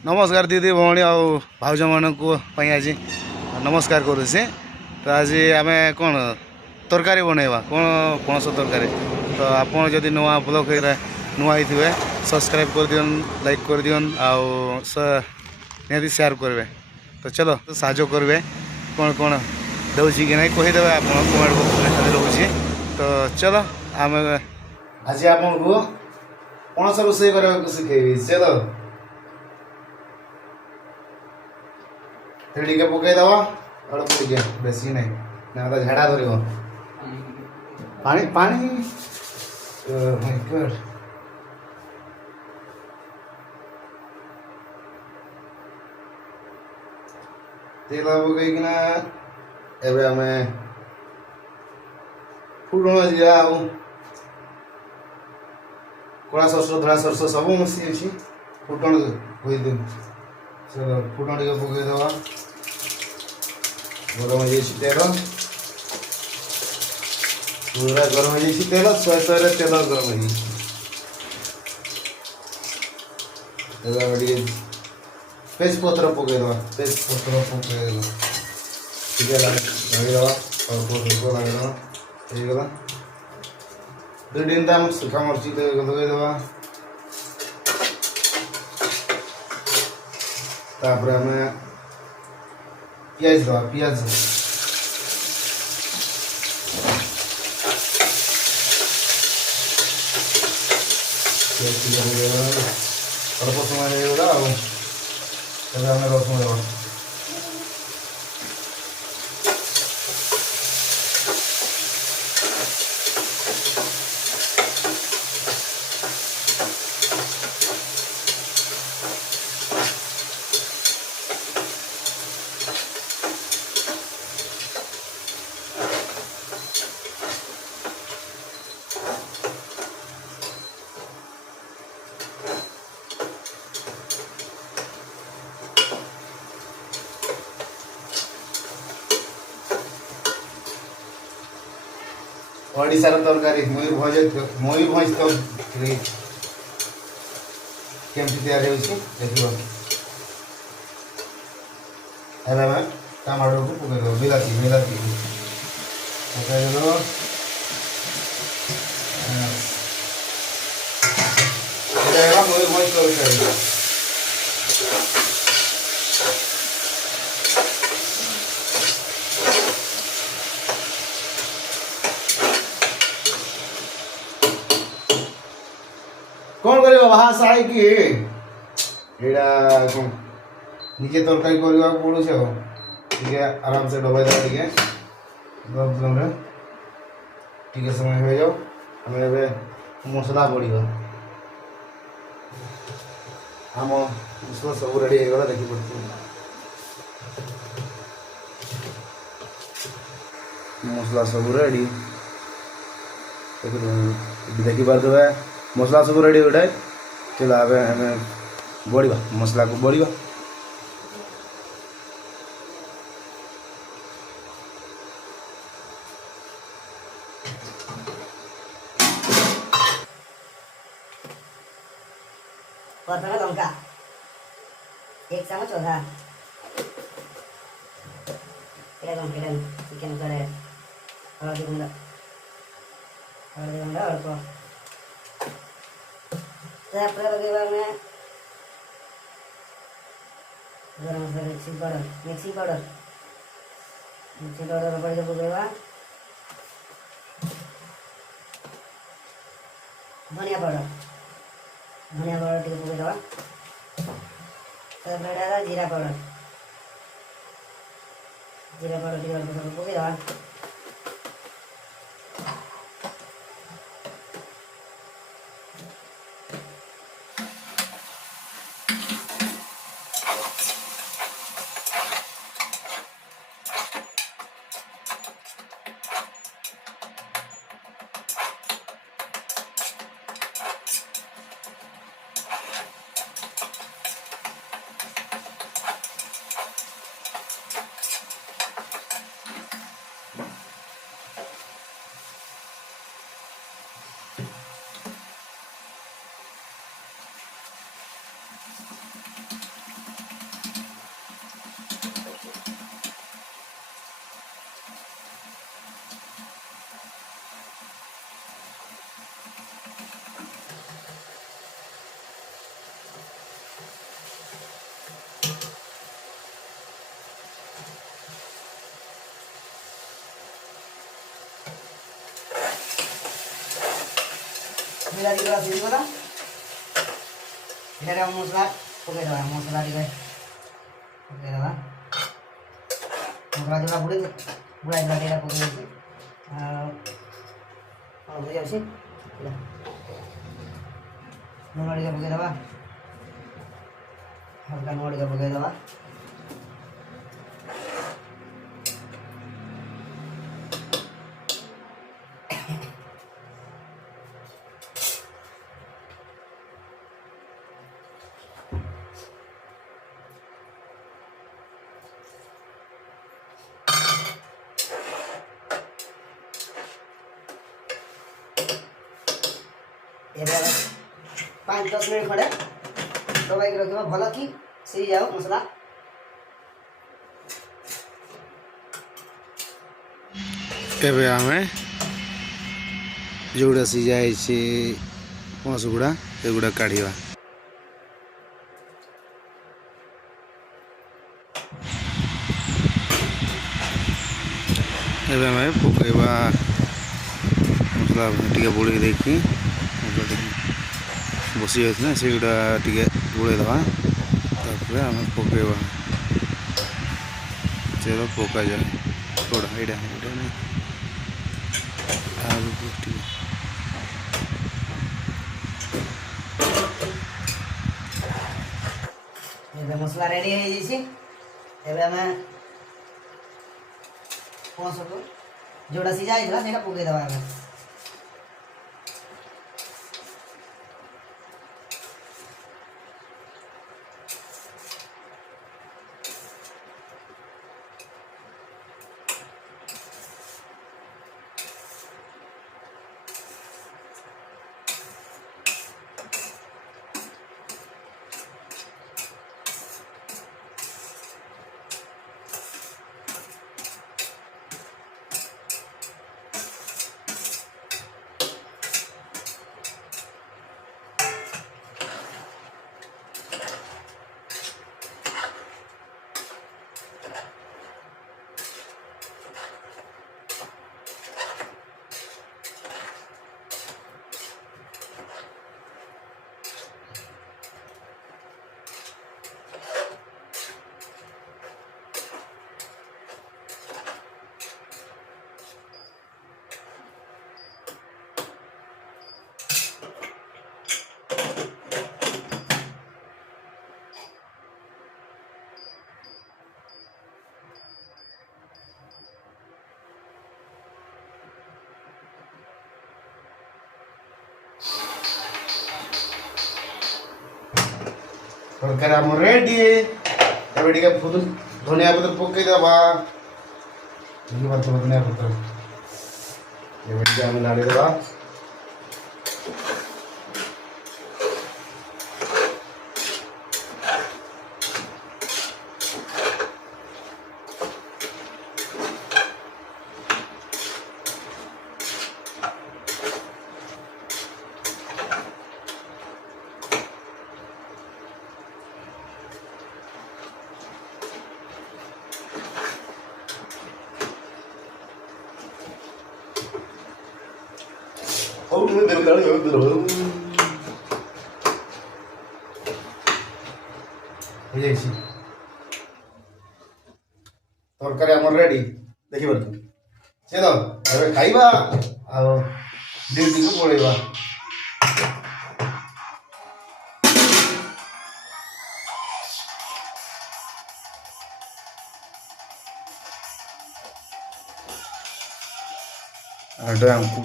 नमस्कार दीदी भौणी आउ भाउज मानक आज नमस्कार करुचे। तो आज आम कौन तरकारी बनैबा कौन पणस तरकारी। तो आप जदि नुआ ब्लॉग नुआ थे सब्सक्राइब कर दियन, लाइक कर दियन, आउ निहाती शेयर करेंगे। तो चलो तो साहाଯ୍य करेंगे कौन कौन दूसरी कि नहीं कहीदे आप कमेंट बक्स में खाली रोचे। तो चलो आम आज आपको पणस रोषे करने शिखेबी। चलो टे पकईदवा अल्प टे बेसी नहीं ना तो झाड़ा धर पानी पानी तेल पकईकिना एबे आम फुटण जीरा कड़ा सरस धड़ा सरस सब मिसी अच्छी फुटण चलो फुटण टे पकईदवा। गरम हो तेल पूरा गरम हो तेल शहे शहे तेल गरम हो तेजपत्र पकईदवा। तेजपत्र पकईदेव टे लगेदवा अल्प लगेदवा होगा। दुई तीन सुखा मरची लगेदवा। तापर आम पियाज दवा पियाज अल्प समय लगेगा आम रसुण देवा। ओडिशार तरकारी मयूरभंज तो केमती तैयारी होछि देखिबो। एबे हम टमाटो को पकेइबो बिलाती बिलाती पकेइबो। एटा एबा मयूरभंज तरकारी कौन कर बाहा साई कि निजे तरकारी करने पड़ू टे आराम से डबाई दबा टे समय हो जाओ। आम ए मसला पड़ा आम मसला सब रेडी होगा देखी पड़ती मसला सब रेडी देखी पारे मसला सब रेडी गोटे। चलो आम बढ़ा मसला को बढ़ा प्रथम लंका 1 चामच अधा चिकेन हलदी गुंड अल्प तापर लगेगा में गरम मसाला मिक्सी पाउडर पकड़ पकेगा। धनिया पाउडर टे पकईदवा। जीरा पाउडर टे अल्प पकईदवा। ଜିରା ଟିକେ ସିଝିଗଲା ଏଠାରେ ମସଲା ପକେଇଦେବା ମସଲା ଟିକେ ପକେଇଦେବା ମସଲା ଯୋଉଟା ବୁଡ଼ାଇଦେବା ସେଇଟା ପକେଇ ଦେଇଛି ଆଉ କ'ଣ ବୁଝିଯାଉଛି ଲୁଣ ଟିକେ ପକେଇଦେବା ହାଲକା ଲୁଣ ଟିକେ ପକେଇଦେବା ଏବେ 5-10 ମିନିଟ୍ ଖଣ୍ଡେ ଦବାଇକି ରଖିବା ଭଲ କି ସିଝି ଯାଉ ମସଲା ଏବେ ଆମେ ଯେଉଁଗୁଡ଼ା ସିଝା ହେଇଛି ପଣସ ଗୁଡ଼ା ଏଗୁଡ଼ା କାଢ଼ିବା ଏବେ ଆମେ ପକାଇବା ମସଲା ଟିକେ ବୁଡ଼େଇ ଦେଇକି ମସଲା ଟିକେ ବସି ଯାଇଥିଲା ସେଗୁଡ଼ା ଟିକେ ବୁଡ଼େଇ ଦେବା ତାପରେ ଆମେ ପକାଇବା ତେଲ ପକାଯାଏ କୋଡ଼ା ଏଇଟା ନାହିଁ ଆଉ ଟିକେ ଏବେ ମସଲା ରେଡ଼ି ହେଇଯାଇଛି ଏବେ ଆମେ ପଣସକୁ ଯେଉଁଟା ସିଝା ହେଇଥିଲା ସେଇଟା ପକାଇଦେବା ଏବେ ତରକାରୀ ଆମର ରେଡି ଏବେ ଟିକେ ଧନିଆ ପତ୍ର ପକେଇଦେବା ଧନିଆ ପତ୍ର ଏବେ ଟିକେ ଆମେ ନାଡ଼ିଦେବା ହେଇଯାଇଛି ତରକାରୀ ଆମର ରେଡି ଦେଖିପାରୁଛୁ ସେ ତ ଏବେ ଖାଇବା ଆଉ ଡ୍ୟୁଟିକୁ ପଳେଇବା ଆମକୁ